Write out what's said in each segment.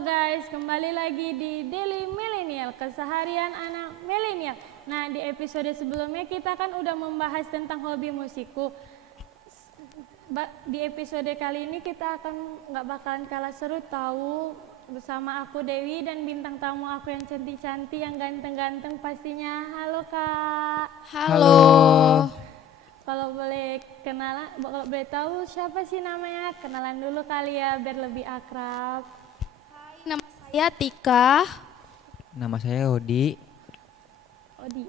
guys, kembali lagi di Daily Millennial, keseharian anak milenial. Nah, di episode sebelumnya kita kan udah membahas tentang hobi musikku. Di episode kali ini kita akan nggak bakalan kalah seru tahu, bersama aku Dewi dan bintang tamu aku yang cantik-cantik, yang ganteng-ganteng pastinya. Halo Kak. Halo. Kalau boleh kenalan, kalau boleh tahu siapa sih namanya? Kenalan dulu kali ya biar lebih akrab. Nama saya Tika. Nama saya Odi. Odi.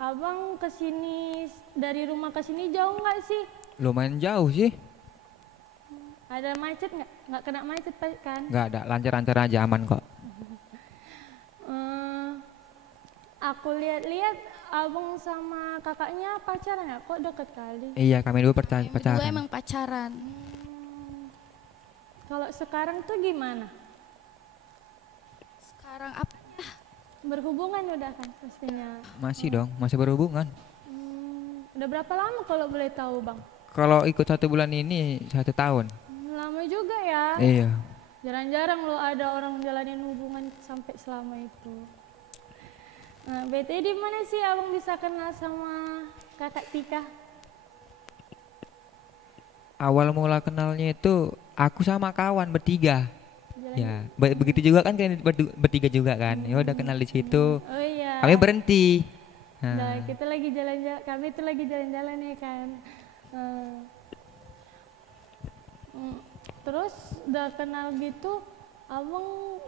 Abang kesini dari rumah ke sini jauh nggak sih? Lumayan jauh sih. Ada macet nggak? Nggak kena macet kan? Nggak ada, lancar-lancar aja, aman kok. Aku lihat-lihat abang sama kakaknya pacaran ya? Kok deket kali? Iya, kami dulu Berdua pacaran. emang pacaran. Kalau sekarang tuh gimana? Sekarang apa? Berhubungan udah kan pastinya. Masih dong, masih berhubungan. Udah berapa lama kalau boleh tahu bang? Kalau ikut 1 bulan ini 1 tahun. Lama juga ya. Iya. Jarang-jarang loh ada orang jalanin hubungan sampai selama itu. Nah, BT di mana sih abang bisa kenal sama kakak Tika? Awal mula kenalnya itu aku sama kawan bertiga. Jalan. Ya, begitu juga kan kalian bertiga juga kan. Ya udah kenal di situ. Oh iya. Kami berhenti. Nah, Nah, kita lagi jalan-jalan, kami tuh lagi jalan-jalan ya kan. Terus udah kenal gitu, abang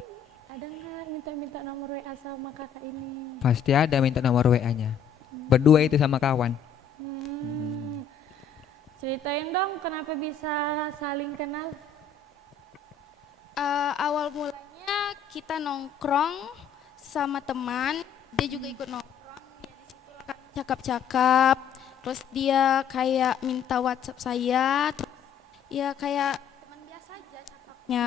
ada nggak minta-minta nomor WA sama kakak ini? pasti ada minta nomor WA-nya. Berdua itu sama kawan. Ceritain dong kenapa bisa saling kenal? Awal mulanya kita nongkrong sama teman, dia juga ikut nongkrong. Ya, di situ kami cakap-cakap. Terus dia kayak minta WhatsApp saya. Ya kayak teman biasa aja cakapnya.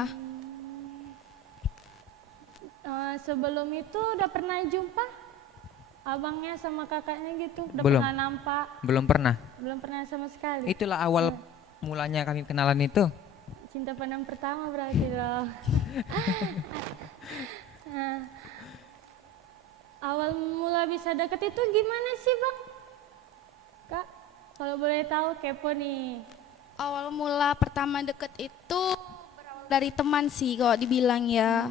Sebelum itu udah pernah jumpa abangnya sama kakaknya gitu? Udah Belum. pernah nampak? Belum pernah. Belum pernah sama sekali. Itulah awal mulanya kami kenalan itu. Cinta pandang pertama berarti loh. Nah, awal mula bisa deket itu gimana sih bang? Kak, kalau boleh tahu kepo nih. Awal mula pertama deket itu berawal dari teman sih kalau dibilang ya.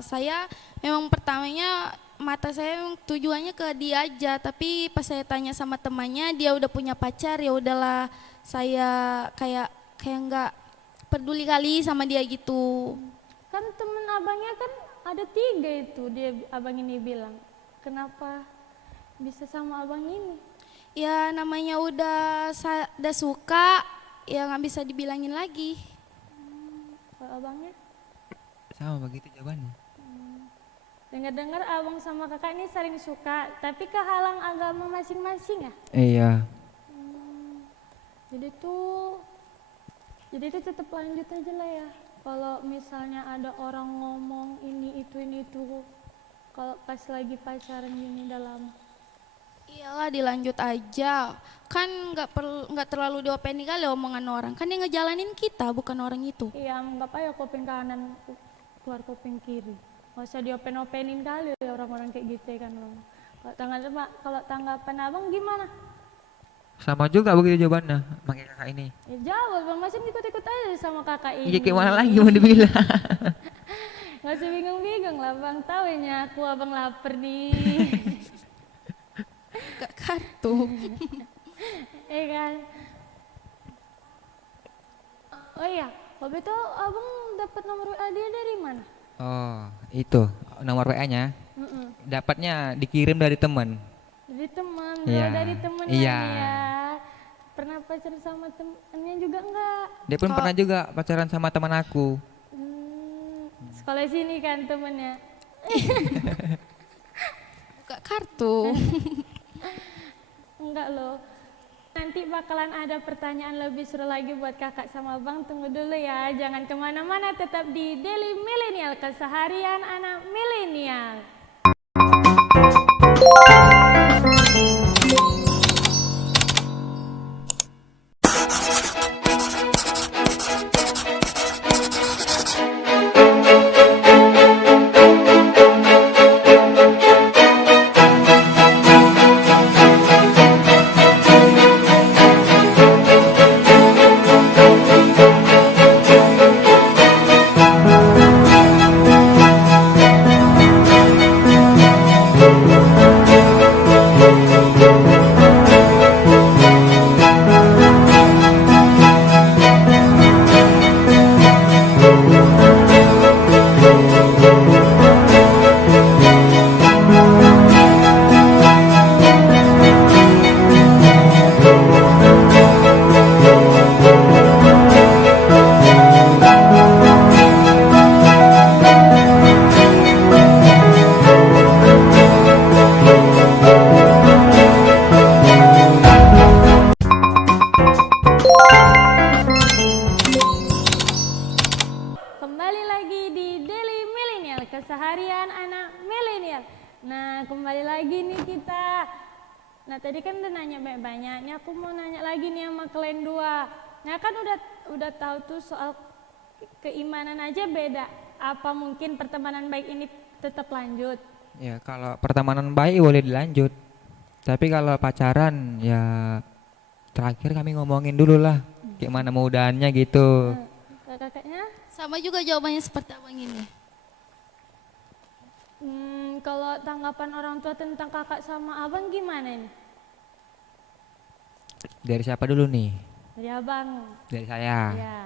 Saya memang pertamanya mata saya memang tujuannya ke dia aja, tapi pas saya tanya sama temannya dia udah punya pacar, ya udahlah saya kayak nggak peduli kali sama dia gitu. Kan temen abangnya kan ada 3 itu, dia abang ini bilang. Kenapa bisa sama abang ini? Ya namanya udah suka, ya nggak bisa dibilangin lagi. Kalau abangnya? Sama begitu jawabannya. Dengar-dengar abang sama kakak ini saling suka, tapi kehalang agama masing-masing ya? Iya. Jadi itu tetap lanjut aja lah ya. Kalau misalnya ada orang ngomong ini itu, kalau pas lagi pacaran gini dalam. Iyalah dilanjut aja, kan nggak terlalu diopeni kali omongan orang, kan yang ngejalanin kita bukan orang itu. Iya, anggap aja kuping kanan keluar kuping kiri. Nggak usah diopen-openin kali ya orang-orang kayak gitu ya kan loh. Kalau tanggapan abang gimana? Sama juga begitu jawabannya, pakai kakak ini. Ya jawab bang, masih ikut-ikut aja sama kakak ini. Iya, gimana lagi mau dibilang. Nggak usah bingung-bingung lah bang, tahu ya aku abang lapar nih. Gak kartu. Iya kan? Oh iya, waktu itu abang dapat nomor WA dia dari mana? Oh, itu nomor WA-nya. Dapatnya dikirim dari teman. Dari teman, Iya. dari temen Iya. lah ya. Pernah pacaran sama temennya juga enggak? Dia pun pernah juga pacaran sama teman aku. Sekolah sini kan temennya. Buka kartu. Enggak loh. Nanti bakalan ada pertanyaan lebih seru lagi buat kakak sama abang. Tunggu dulu ya, jangan kemana-mana, tetap di Daily Millennial, keseharian anak milenial. Kembali lagi di Daily Millennial, keseharian anak milenial. Nah, kembali lagi nih kita. Nah, tadi kan udah nanya banyak-banyak. Nih aku mau nanya lagi nih sama kalian dua. Nah, kan udah tahu tuh soal keimanan aja beda. Apa mungkin pertemanan baik ini tetap lanjut? Ya, kalau pertemanan baik boleh dilanjut. Tapi kalau pacaran ya terakhir kami ngomongin dulu lah gimana mudahannya gitu. Kakaknya? Sama juga jawabannya seperti abang ini. Kalau tanggapan orang tua tentang kakak sama abang gimana ini? Dari siapa dulu nih? Dari abang. Dari saya. Ya,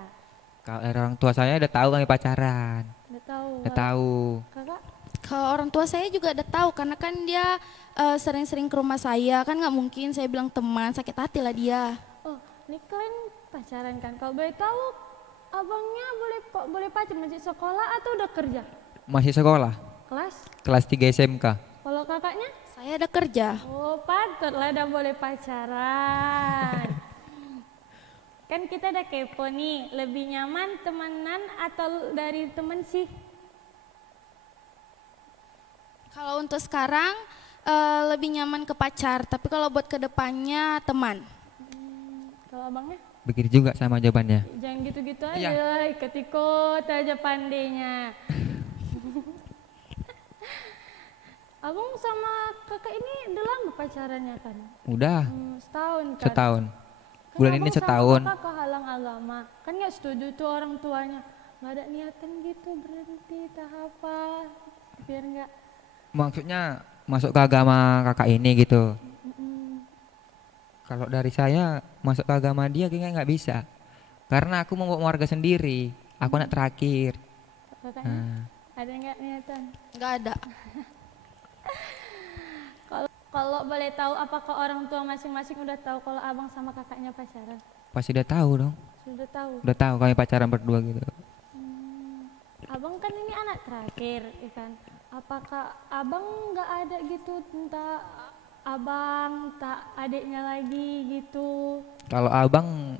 Kalau dari orang tua saya udah tahu kami pacaran. udah tahu. Udah tahu. Kakak? Kalau orang tua saya juga udah tahu karena kan dia sering-sering ke rumah saya, kan nggak mungkin saya bilang teman, sakit hati lah dia. Oh, ini kalian pacaran kan? Kalau boleh tahu, abangnya boleh pacar masih sekolah atau udah kerja? Masih sekolah, Kelas? kelas 3 SMK. Kalau kakaknya? Saya ada kerja. Oh, patutlah udah boleh pacaran. Kan kita udah kepo nih, lebih nyaman temenan atau dari temen sih? Kalau untuk sekarang lebih nyaman ke pacar, tapi kalau buat kedepannya teman. Kalau abangnya? Begitu juga sama jawabannya. Jangan gitu-gitu aja Iya. lah, ikut-ikut aja pandainya. Abang sama kakak ini udah lama pacarannya kan? Udah Setahun kan? setahun. Kan Bulan abang ini sama setahun. kakak kehalang agama, kan nggak setuju tuh orang tuanya. Nggak ada niatan gitu berhenti tahapa, biar nggak. Maksudnya masuk ke agama kakak ini gitu. Kalau dari saya masuk ke agama dia kayaknya nggak bisa. Karena aku mau warga sendiri. Aku anak terakhir. Kakaknya Nah, ada nggak niatan? Nggak ada. Kalau boleh tahu, apakah orang tua masing-masing udah tahu kalau abang sama kakaknya pacaran? pasti udah tahu dong. Sudah tahu. Udah tahu kami pacaran berdua gitu. Abang kan ini anak terakhir, ya kan? Apakah abang nggak ada gitu tentang abang tak adiknya lagi gitu? Kalau abang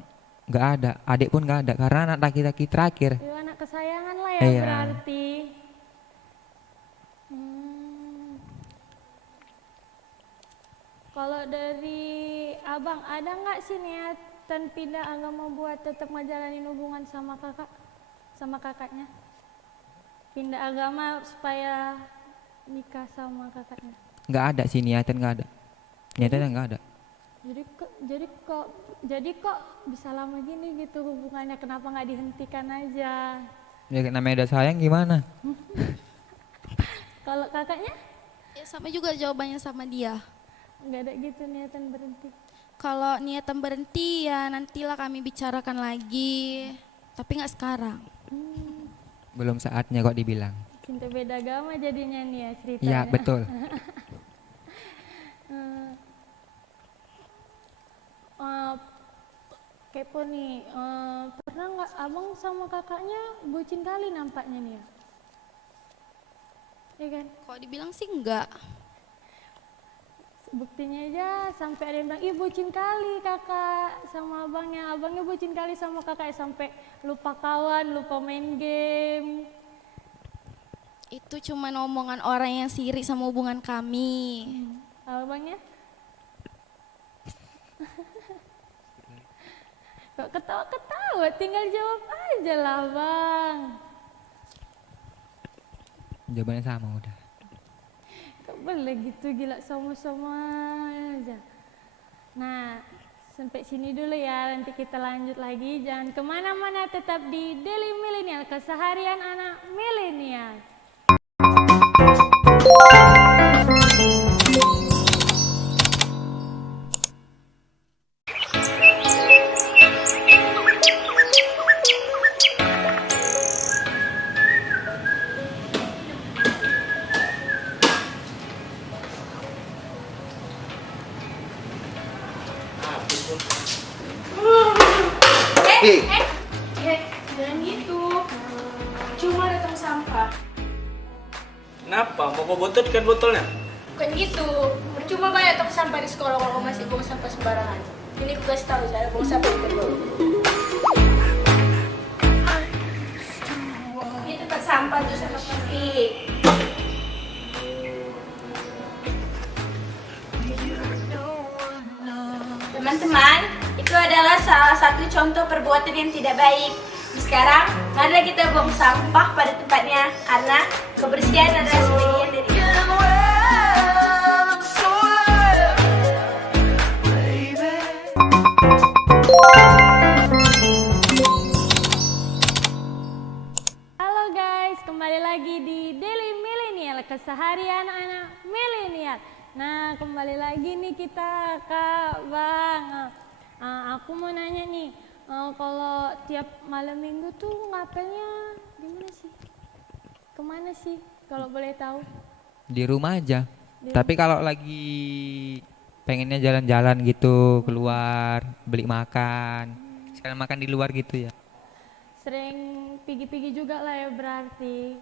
nggak ada, adik pun nggak ada karena anak laki-laki terakhir. Itu anak kesayangan lah ya Iya. berarti. Kalau dari abang ada nggak sih niatan pindah agama buat tetap ngejalanin hubungan sama kakaknya? Pindah agama supaya nikah sama kakaknya. Nggak ada sih niatan, nggak ada. Niatannya nggak ada. Jadi kok bisa lama gini gitu hubungannya, kenapa nggak dihentikan aja? Ya namanya udah sayang gimana? Kalau kakaknya Ya sama juga jawabannya sama dia. nggak ada gitu niatan berhenti. Kalau niatan berhenti ya nantilah kami bicarakan lagi, tapi nggak sekarang. Belum saatnya kok dibilang. Cinta beda agama jadinya nih ya ceritanya. Iya betul. Kepo nih, pernah nggak abang sama kakaknya bucin kali nampaknya nih ya? Iya kan? Kalau dibilang sih enggak. Buktinya aja sampai ada yang bilang, ih bucin kali kakak sama abangnya bucin kali sama kakak, sampai lupa kawan, lupa main game. Itu cuma omongan orang yang sirik sama hubungan kami. Abangnya? Kok ketawa-ketawa, tinggal jawab aja lah bang. Jawabannya sama udah. Kok boleh gitu, gila sama-sama aja. Nah, sampai sini dulu ya, nanti kita lanjut lagi. Jangan kemana-mana, tetap di Daily Millennial, keseharian anak milenial. Jangan gitu. Cuma ada tong sampah. Kenapa? Mau kau botolkan botolnya? Bukan gitu. Percuma banyak tong sampah di sekolah kalau masih buang sampah sembarangan. Ini aku kasih tahu saya buang sampah di kedua. Ini tempat sampah tuh sampah plastik. Teman-teman, itu adalah salah satu contoh perbuatan yang tidak baik. Sekarang, marilah kita buang sampah pada tempatnya karena kebersihan adalah sebagian dari itu. Halo guys, kembali lagi di Daily Millennial, keseharian anak milenial. Nah, kembali lagi nih kita Kak Bang. Aku mau nanya nih, kalau tiap malam minggu tuh ngapelnya di mana sih? Kemana sih kalau boleh tahu? Di rumah aja. Tapi kalau lagi pengennya jalan-jalan gitu, keluar, beli makan, sekalian makan di luar gitu ya. Sering pigi-pigi juga lah ya berarti.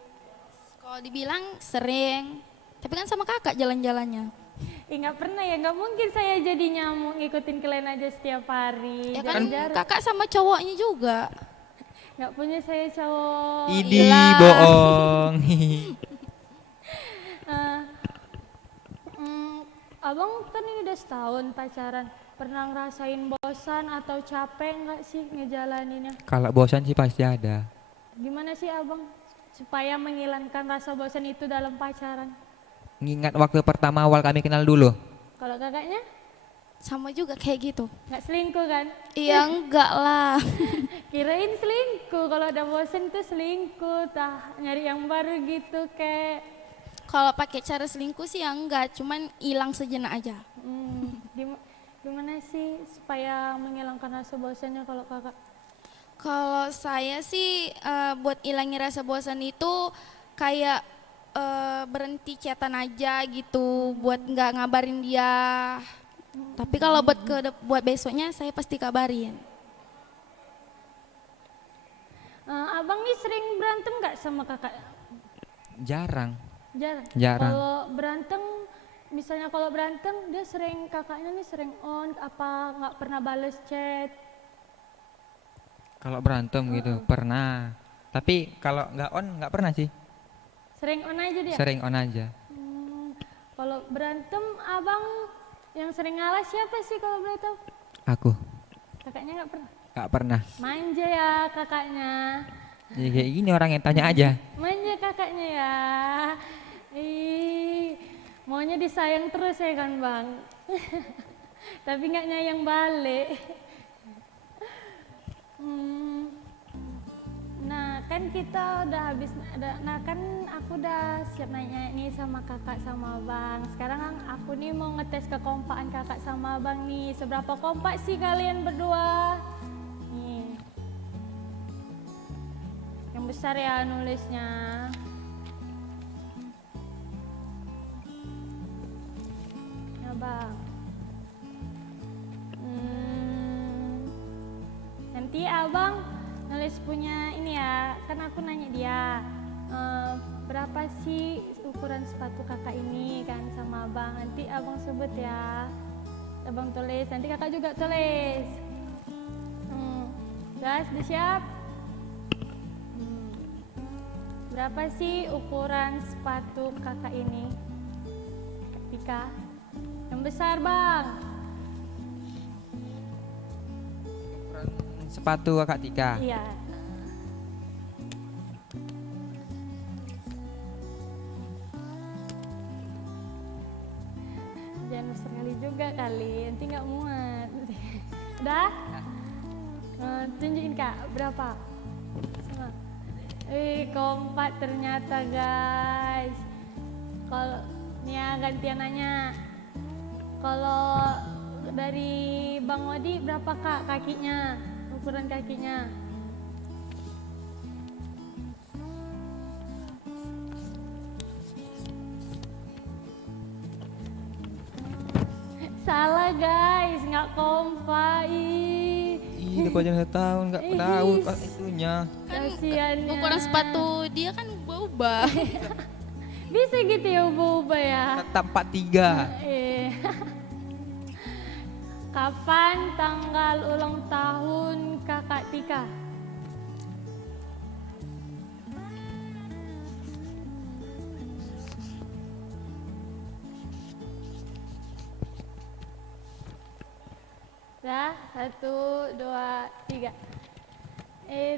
Kalau dibilang sering, tapi kan sama kakak jalan-jalannya. Nggak pernah ya, nggak mungkin saya jadi nyamuk ngikutin kalian aja setiap hari. Ya kan Jalan-jalan. kakak sama cowoknya juga. Nggak punya saya cowok. Idi Ilah. bohong. Eh, Abang kan ini udah setahun pacaran. Pernah ngerasain bosan atau capek nggak sih ngejalaninnya? Kalau bosan sih pasti ada. Gimana sih abang supaya menghilangkan rasa bosan itu dalam pacaran? Ngingat waktu pertama awal kami kenal dulu. Kalau kakaknya Sama juga kayak gitu. nggak selingkuh kan? Iya enggak lah. Kirain selingkuh, kalau ada bosan tuh selingkuh, tah nyari yang baru gitu kayak. Kalau pakai cara selingkuh sih ya enggak, cuman hilang sejenak aja. Gimana sih supaya menghilangkan rasa bosannya kalau kakak? Kalau saya sih buat hilangin rasa bosan itu kayak berhenti chatan aja gitu, buat nggak ngabarin dia. Tapi kalau buat besoknya saya pasti kabarin. Abang nih sering berantem nggak sama kakak? Jarang. Jarang. Kalau berantem, misalnya kalau berantem dia sering kakaknya nih sering on apa nggak pernah bales chat? Kalau berantem gitu pernah. Tapi kalau nggak on nggak pernah sih. Sering on aja dia? Sering on aja. Kalau berantem abang yang sering ngalah siapa sih kalau boleh tahu? Aku Kakaknya nggak pernah? nggak pernah. Manja ya kakaknya. Jadi kayak gini orang yang tanya aja. Manja kakaknya ya. Maunya disayang terus ya kan bang. Tapi nggak nyayang balik. Nah kan kita udah habis, nah kan aku udah siap nanya nih sama kakak sama abang. Sekarang aku nih mau ngetes kekompakan kakak sama abang nih. Seberapa kompak sih kalian berdua? Nih, yang besar ya nulisnya. Ya bang. Nanti abang nulis punya ini ya, kan aku nanya dia berapa sih ukuran sepatu kakak ini kan sama abang. Nanti abang sebut ya, abang tulis, nanti kakak juga tulis. Guys, udah siap? Berapa sih ukuran sepatu kakak ini? Tika, yang besar bang. Sepatu kakak Tika. Iya. Jangan besar kali juga kali, nanti nggak muat. Udah? Tunjukin kak, berapa? Sama. Kompak ternyata guys. Kalau nih ya gantian nanya. Kalau dari Bang Wadi berapa kak kakinya? Ukuran kakinya? Salah guys, nggak kompak. Ih, udah pacaran 1 tahun nggak tahu Pak itunya. Kasiannya. Ukuran sepatu dia kan berubah. Bisa gitu ya ubah-ubah ya. Tetap 43. Eh. Kapan tanggal ulang tahun Kakak Tika? Dah, 1, 2, 3.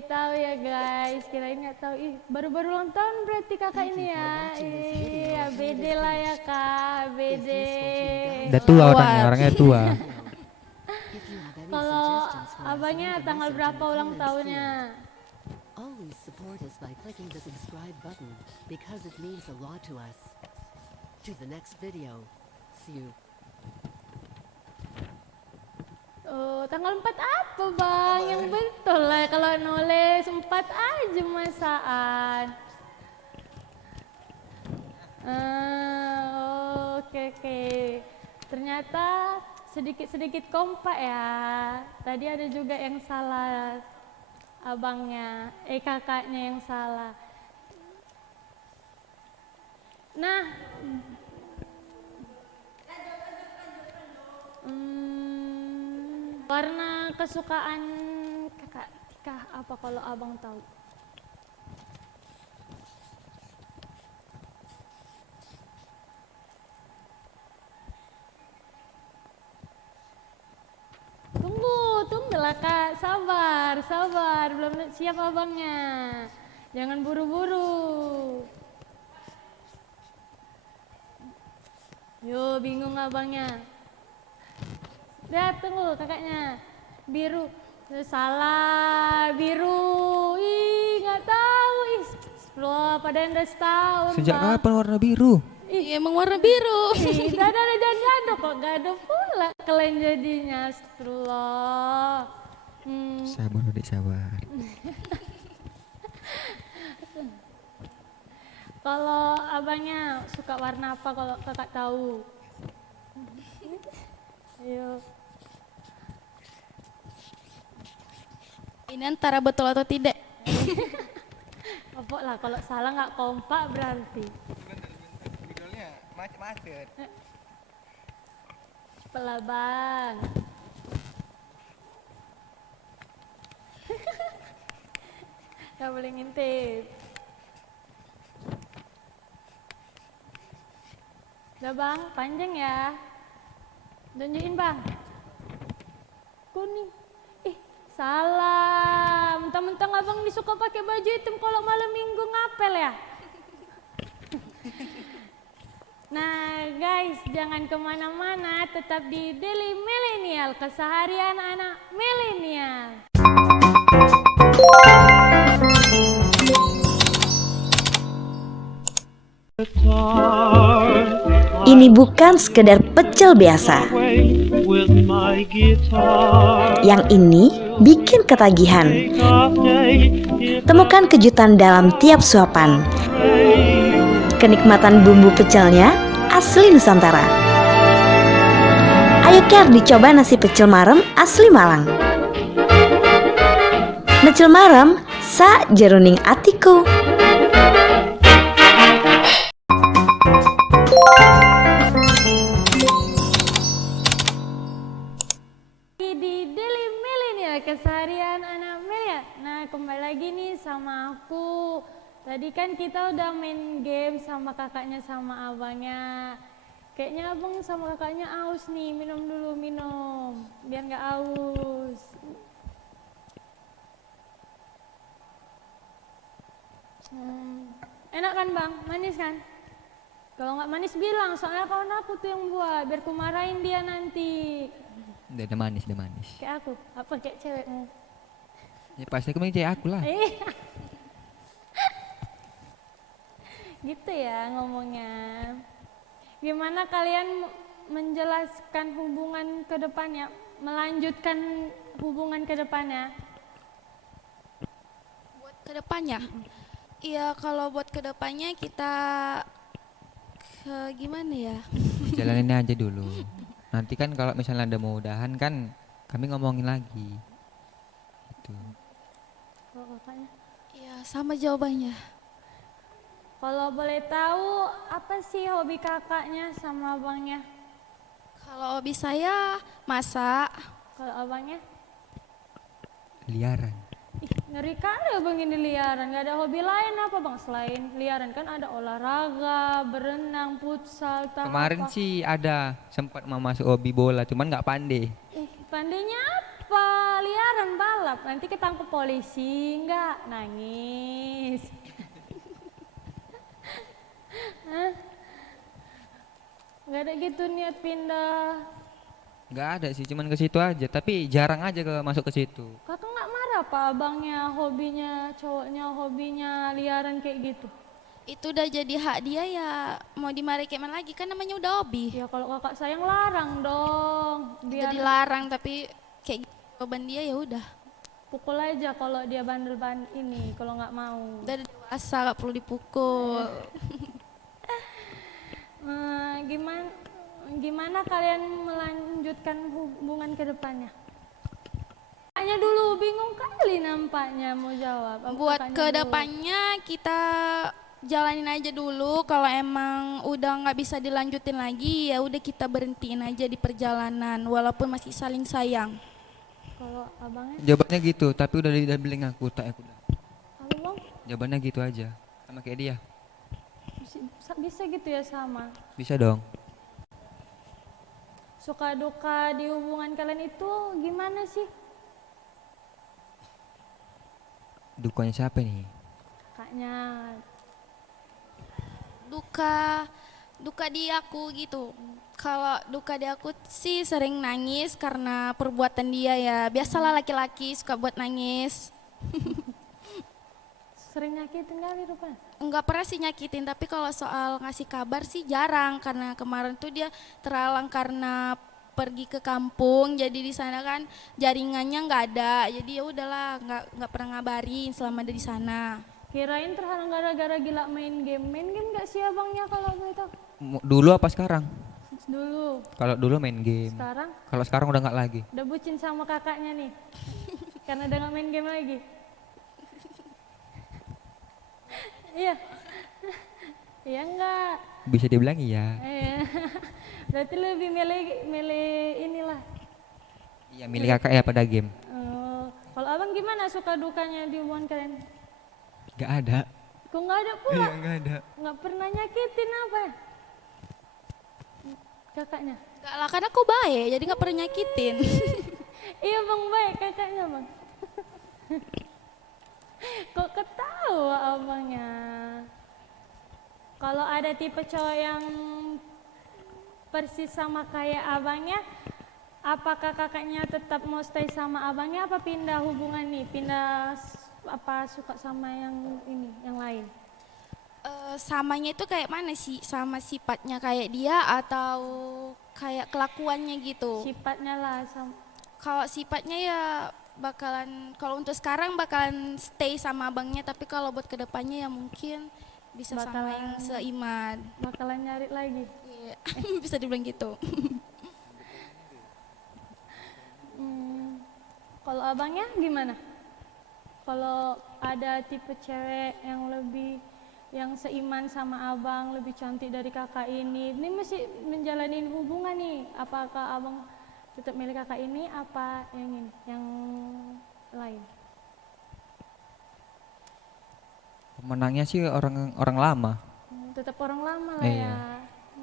Tahu ya guys, kirain nggak tahu. Baru-baru ulang tahun berarti kakak ini ya. Iya, bede lah ya kak, bede. Udah tua orangnya tua. Kalau abangnya tanggal berapa ulang tahunnya? Always support us by clicking the subscribe button because it means a lot to us. To the next video. See you. Oh, tanggal 4 apa bang? Yang betul lah kalau nulis 4 aja masaan. Oke. Ternyata sedikit kompak ya. Tadi ada juga yang salah abangnya, kakaknya yang salah. Nah, warna kesukaan kakak Tika apa kalau abang tahu? Tunggulah kak, sabar, belum siap abangnya. Jangan buru-buru. Yo, bingung abangnya. Lihat, tunggu kakaknya. Biru. Salah, biru. Ih, nggak tahu. Ih, loh, padahal udah setahun. Sejak Bang. kapan warna biru? Iya emang warna biru. Ih, ada janda kok gak ada pula kalian jadinya. Astagfirullah. Sabar adik, sabar. Kalau abangnya suka warna apa kalau kakak tahu? Ayo. Ini antara betul atau tidak. Apa lah kalau salah nggak kompak berarti. Macet. Pelah bang. Gak boleh ngintip. Udah bang, panjang ya. Tunjukin bang. Kuning. Salah. Mentang-mentang abang ini suka pakai baju hitam kalau malam minggu ngapel ya. Nah guys, jangan kemana-mana, tetap di Daily Millennial, keseharian anak milenial. Ini bukan sekedar pecel biasa. Yang ini bikin ketagihan. Temukan kejutan dalam tiap suapan. Kenikmatan bumbu pecelnya asli Nusantara. Ayo care dicoba nasi pecel marem asli Malang. Pecel marem sa jeruning atiku. Di Daily Millennial, keseharian anak milenial. Nah kembali lagi nih sama aku. Tadi kan kita udah main game sama kakaknya sama abangnya. Kayaknya abang sama kakaknya aus nih, minum dulu, minum. Biar nggak aus. Enak kan bang? Manis kan? Kalau nggak manis bilang, soalnya kawan aku tuh yang buat. Biar ku marahin dia nanti. Udah manis, udah manis. Kayak aku, apa kayak cewekmu? Ya pasti aku cewek aku lah. Gitu ya ngomongnya. Gimana kalian menjelaskan hubungan ke depannya, melanjutkan hubungan ke depannya? Buat kedepannya, iya kalau buat kedepannya kita gimana ya? Jalanin aja dulu. Nanti kan kalau misalnya ada mau udahan kan kami ngomongin lagi. gitu. Kalau kakaknya? Ya sama jawabannya. Kalau boleh tahu apa sih hobi kakaknya sama abangnya? Kalau hobi saya masak. Kalau abangnya? Liaran. Ih, ngeri kali abang ini liaran. Gak ada hobi lain apa bang selain liaran? Kan ada olahraga, berenang, futsal, tak Kemarin apa. sih ada sempat mau masuk hobi bola, cuman nggak pandai. Ih, pandainya apa? Liaran balap. Nanti ketangkep polisi, enggak nangis. Hah? Nggak ada gitu niat pindah. Nggak ada sih, cuman ke situ aja. Tapi jarang aja ke masuk ke situ. Kakak nggak marah apa abangnya hobinya, cowoknya hobinya liaran kayak gitu? Itu udah jadi hak dia ya, mau dimarahin kayak mana lagi, kan namanya udah hobi. Ya kalau kakak sayang larang dong. Udah Biar dilarang tapi kayak gitu jawaban dia ya udah. pukul aja kalau dia bandel ini, kalau nggak mau. Udah dewasa gak perlu dipukul. Gimana gimana kalian melanjutkan hubungan ke depannya? Kakaknya dulu bingung kali nampaknya mau jawab. Apa Buat kakaknya ke dulu? depannya kita jalanin aja dulu, kalau emang udah nggak bisa dilanjutin lagi ya udah kita berhentiin aja di perjalanan walaupun masih saling sayang. Kalau abangnya, Jawabannya gitu, tapi udah bilang aku tak aku udah. kalau bang Jawabannya gitu aja, sama kayak dia. bisa gitu ya sama. Bisa dong. Suka duka di hubungan kalian itu gimana sih? Dukanya siapa nih? Kakaknya. Duka di aku gitu. Kalau duka di aku sih sering nangis karena perbuatan dia ya. Biasalah laki-laki suka buat nangis. Sering nyakitin kali rupanya. Enggak pernah sih nyakitin, tapi kalau soal ngasih kabar sih jarang karena kemarin tuh dia terhalang karena pergi ke kampung, jadi di sana kan jaringannya nggak ada, jadi ya udahlah nggak pernah ngabarin selama ada di sana. Kirain terhalang gara-gara gila main game. Main game gak sih abangnya kalau boleh tahu? Dulu apa sekarang? Dulu, Kalau dulu main game. sekarang Kalau sekarang udah nggak lagi. udah bucin sama kakaknya nih. Karena udah gak main game lagi. Iya. Iya enggak? Bisa dibilang iya. Berarti lebih milih inilah. Iya milik kakak ya pada game. Kalau abang gimana suka dukanya di hubungan kalian? Nggak ada. Kok nggak ada pula? Iya nggak ada. Nggak pernah nyakitin apa? Kakaknya? Enggak lah, karena aku baik, jadi nggak pernah nyakitin. Iya bang, baik kakaknya bang. Kok ketawa abangnya? Kalau ada tipe cowok yang persis sama kayak abangnya, apakah kakaknya tetap mau stay sama abangnya apa pindah hubungan nih? Pindah apa suka sama yang ini, yang lain? Samanya itu kayak mana sih? Sama sifatnya kayak dia atau kayak kelakuannya gitu? Sifatnya lah sama. Kalau sifatnya ya bakalan, kalau untuk sekarang bakalan stay sama abangnya, tapi kalau buat kedepannya ya mungkin bisa sama yang seiman. Bakalan nyari lagi. Iya, bisa dibilang gitu. Kalau abangnya gimana? Kalau ada tipe cewek yang lebih yang seiman sama abang, lebih cantik dari kakak ini masih menjalani hubungan nih. Apakah abang tetap milik kakak ini apa yang ini, yang lain? Pemenangnya sih orang lama. Tetap orang lama lah Iya. ya.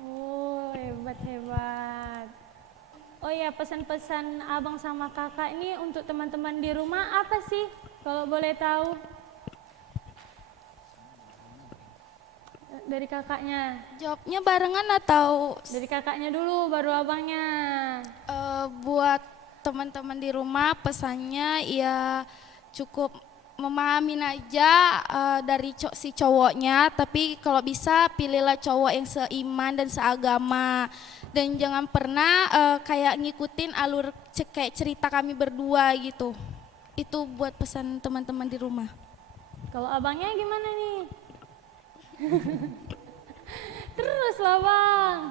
Oh, hebat. Oh ya, pesan-pesan abang sama kakak ini untuk teman-teman di rumah apa sih? Kalau boleh tahu. Dari kakaknya. Jawabnya barengan atau Dari kakaknya dulu baru abangnya. buat teman-teman di rumah pesannya ya cukup memahamin aja dari si cowoknya, tapi kalau bisa pilihlah cowok yang seiman dan seagama, dan jangan pernah kayak ngikutin alur kayak cerita kami berdua gitu. Itu buat pesan teman-teman di rumah. Kalau abangnya gimana nih? Terus lah bang.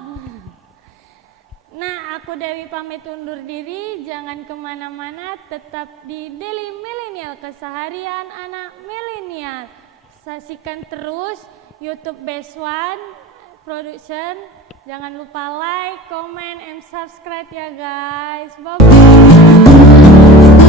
Nah aku Dewi pamit undur diri. Jangan kemana-mana, tetap di Daily Millennial, keseharian anak milenial. Saksikan terus YouTube Best One Production. Jangan lupa like, comment, and subscribe ya guys. Bye-bye.